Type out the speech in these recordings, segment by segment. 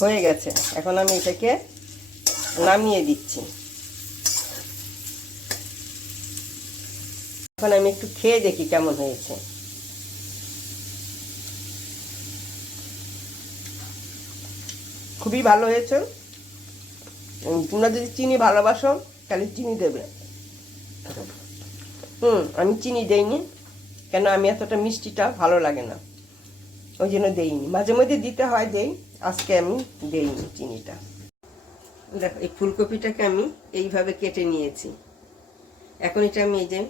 হয়ে গেছে। এখন আমি এটাকে নামিয়ে দিচ্ছি। এখন আমি একটু খেয়ে দেখি কেমন হয়েছে। খুবই ভালো হয়েছে। তোমরা যদি চিনি ভালোবাসো তাহলে চিনি দেবে। আমি চিনি দেইনি, কেন আমি এতটা মিষ্টিটা ভালো লাগে না, ওই জন্য দেইনি। মাঝে মধ্যে দিতে হয়, দেই, আজকে আমি দেইনি চিনিটা। দেখো, এই ফুলকপিটাকে আমি এইভাবে কেটে নিয়েছি। এখন এটা আমি এই যে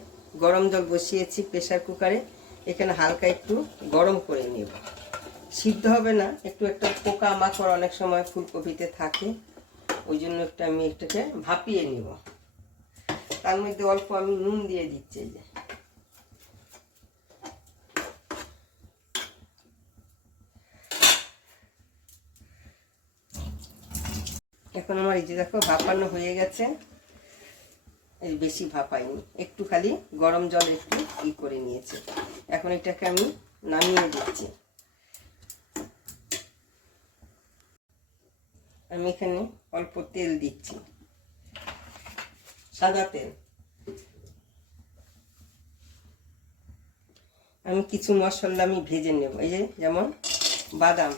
গরম জল বসিয়েছি প্রেসার কুকারে, এখানে হালকা একটু গরম করে নেব। সিদ্ধ হবে না, একটু একটা পোকা মাকড় অনেক সময় ফুলকপিতে থাকে, ওই জন্য একটু আমি এটাকে ভাপিয়ে নেব। তার মধ্যে অল্প আমি নুন দিয়ে দিচ্ছি। যে এখন আমার এই যে দেখো ভাপানো হয়ে গেছে। বেশি ভাপাইনি, একটু খালি গরম জল একটু করে নিয়েছি। এখন এটাকে আমি নামিয়ে দিচ্ছি। আমি এখানে অল্প তেল দিচ্ছি, সাদা তেল। আমি কিছু মশলা আমি ভেজে নেব। এই যে যেমন বাদাম,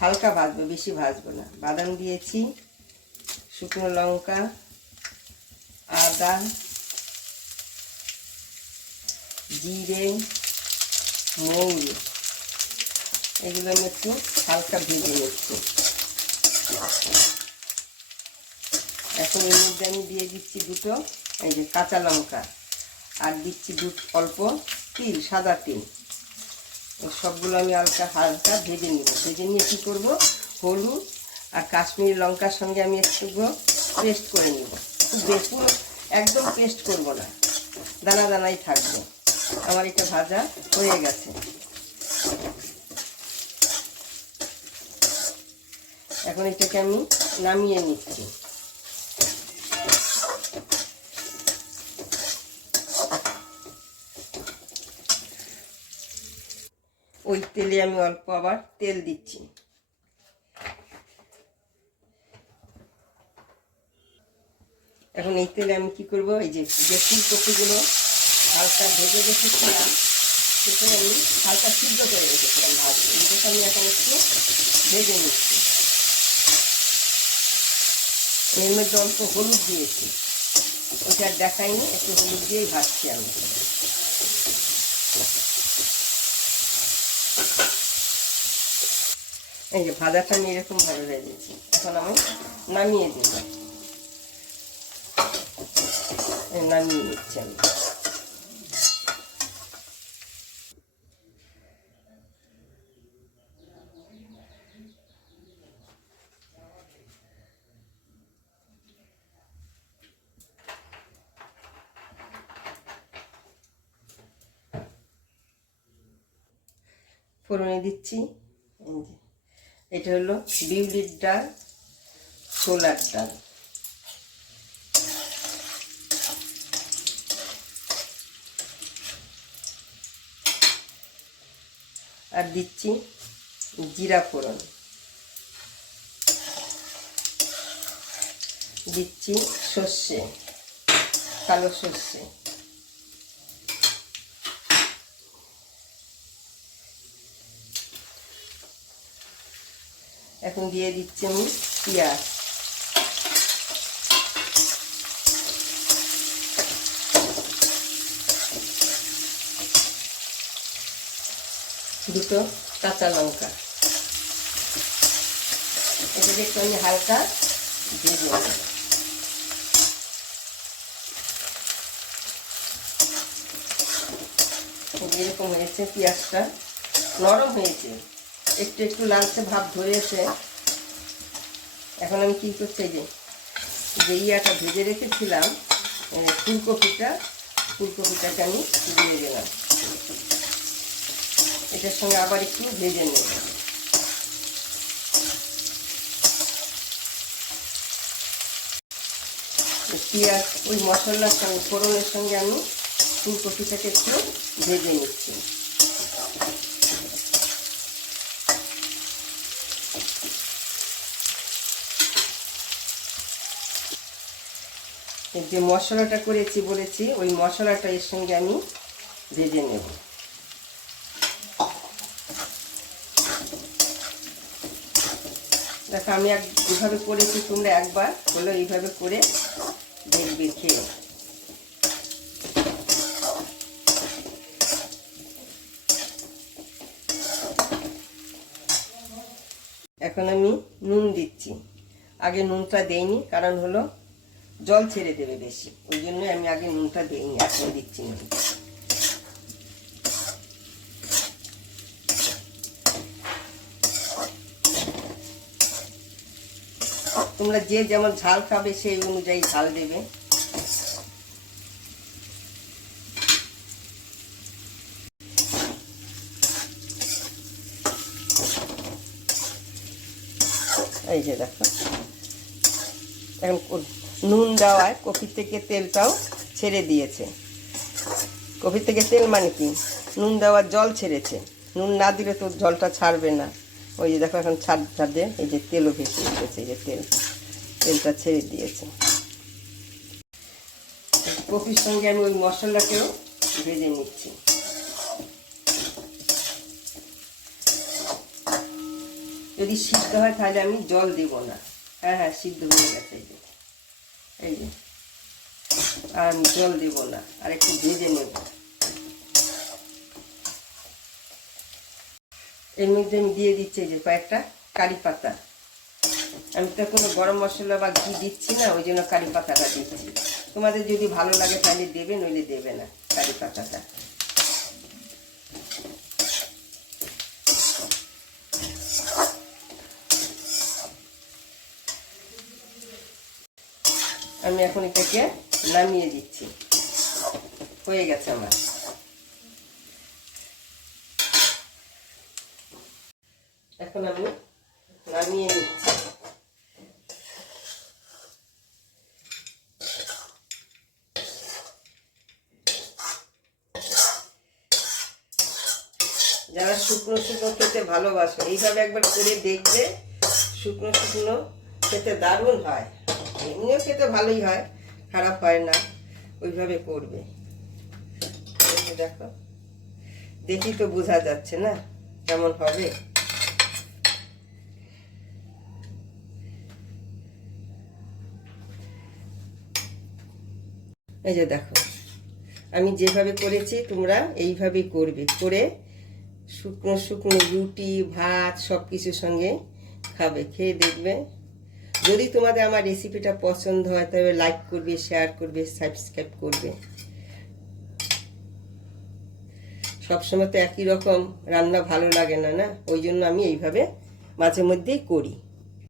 হালকা ভাজবো, বেশি ভাজবো না। বাদাম দিয়েছি, শুকনো লঙ্কা, আদা, জিরে, মৌরি, এগুলো আমি একটু হালকা ভেজে নিচ্ছি। এখন এর মধ্যে আমি দিয়ে দিচ্ছি দুটো এই যে কাঁচা লঙ্কা, আর দিচ্ছি অল্প তিল, সাদা তিল। সবগুলো আমি হালকা হালকা ভেজে নিব। ভেজে নিয়ে কী করবো, হলুদ আর কাশ্মীরি লঙ্কার সঙ্গে আমি একটু পেস্ট করে নিব। পুরো একদম পেস্ট করব না, দানা দানাই থাকবে। আমার এটা ভাজা হয়ে গেছে। এখন এটাকে আমি নামিয়ে নিচ্ছি। ওই তেলে আমি অল্প আবার তেল দিচ্ছি। এখন এই তেলে আমি কি করব, এই যে ফুলকপিগুলো হালকা ভেজে রেখেছিলাম, সেটা আমি হালকা সিদ্ধ করে রেখেছিলাম ভাজে, এটাকে আমি এখন একটু ভেজে নিচ্ছি। এর মধ্যে অল্প হলুদ দিয়েছি, ওটা দেখাইনি, একটু হলুদ দিয়েই ভাজছি আমি। এই যে ভাজাটা আমি এরকম ভাবে ভেজেছি। এখন আমি নামিয়ে দিই, নামিয়ে নিচ্ছি আমি। ফোড়নে দিচ্ছি, এটা হলো বিউলির ডাল, ছোলার ডাল, আর দিচ্ছি জিরা ফোড়ন, দিচ্ছি সর্ষে, কালো সর্ষে, এখন দিয়ে দিচ্ছি আমি পেঁয়াজ, দুটো কাঁচা লঙ্কা। এটাকে একটু আমি হালকা ভেজে নেব। যেরকম হয়েছে, পেঁয়াজটা নরম হয়েছে, একটু একটু লালচে ভাব ধরেছে। এখন আমি কী করছি, যে ইয়াটা ভেজে রেখেছিলাম ফুলকপিটাকে আমি দিয়ে দিলাম। এটার সঙ্গে আবার একটু ভেজে নেব। পেঁয়াজ ওই মশলার সঙ্গে, ফোড়নের সঙ্গে আমি ফুলকপিটাকে একটু ভেজে নিচ্ছি। যে মশলাটা করেছি বলেছি, ওই মশলাটা এর সঙ্গে আমি ভেজে নেব। দেখো আমি এইভাবে করেছি, তোমরা একবার হলো এইভাবে করে দেখবে খেয়ে। এখন আমি নুন দিচ্ছি। আগে নুনটা দেইনি, কারণ হলো জল ছেড়ে দেবে বেশি, ওই জন্য আমি আগে নুনটা দেইনি, এখন দিচ্ছি নুন। তোমরা যে যেমন ঝাল খাবে সেই অনুযায়ী ঝাল দেবে। এই যে দেখো এখন নুন দেওয়ায় কফি থেকে তেলটাও ছেড়ে দিয়েছে। কফি থেকে তেল মানে কি, নুন দেওয়ার জল ছেড়েছে। নুন না দিলে তো জলটা ছাড়বে না। ওই যে দেখো এখন ছাড়ে, এই যে তেলও ভেসে উঠেছে, এই যে তেলটা ছেড়ে দিয়েছে। কফির সঙ্গে আমি ওই মশলাকেও ভেজে নিচ্ছি। যদি সিদ্ধ হয় তাহলে আমি জল দেব না। হ্যাঁ সিদ্ধ হয়ে গেছে, এই যে আর আমি জল দেব না, আর একটু ভেজে নেব। এর মধ্যে আমি দিয়ে দিচ্ছি এই যে কয়েকটা কারি পাতা। আমি তো কোনো গরম মশলা বা ঘি দিচ্ছি না, ওই জন্য কারি পাতাটা দিচ্ছি। তোমাদের যদি ভালো লাগে তাহলে দেবে, নইলে দেবে না কারি পাতাটা। আমি এখন এটাকে নামিয়ে দিচ্ছি, হয়ে গেছে আমার। এখন আমি নামিয়ে নিচ্ছি। যারা শুকনো শুকনো খেতে ভালোবাসো, এইভাবে একবার করে দেখবে। শুকনো শুকনো খেতে দারুণ হয়, এমনিও খেতে ভালোই হয়, খারাপ হয় না। ওইভাবে করবে। দেখো, দেখি তো বোঝা যাচ্ছে না কেমন হবে। এই যে দেখো আমি যেভাবে করেছি তোমরা এইভাবেই করবে, করে শুকনো শুকনো রুটি ভাত সব কিছুর সঙ্গে খাবে, খেয়ে দেখবে। যদি তোমাদের আমার রেসিপিটা পছন্দ হয় তবে লাইক করবে, শেয়ার করবে, সাবস্ক্রাইব করবে। সবসময় তো একই রকম রান্না ভালো লাগে না, ওই জন্য আমি এইভাবে মাঝে মধ্যেই করি।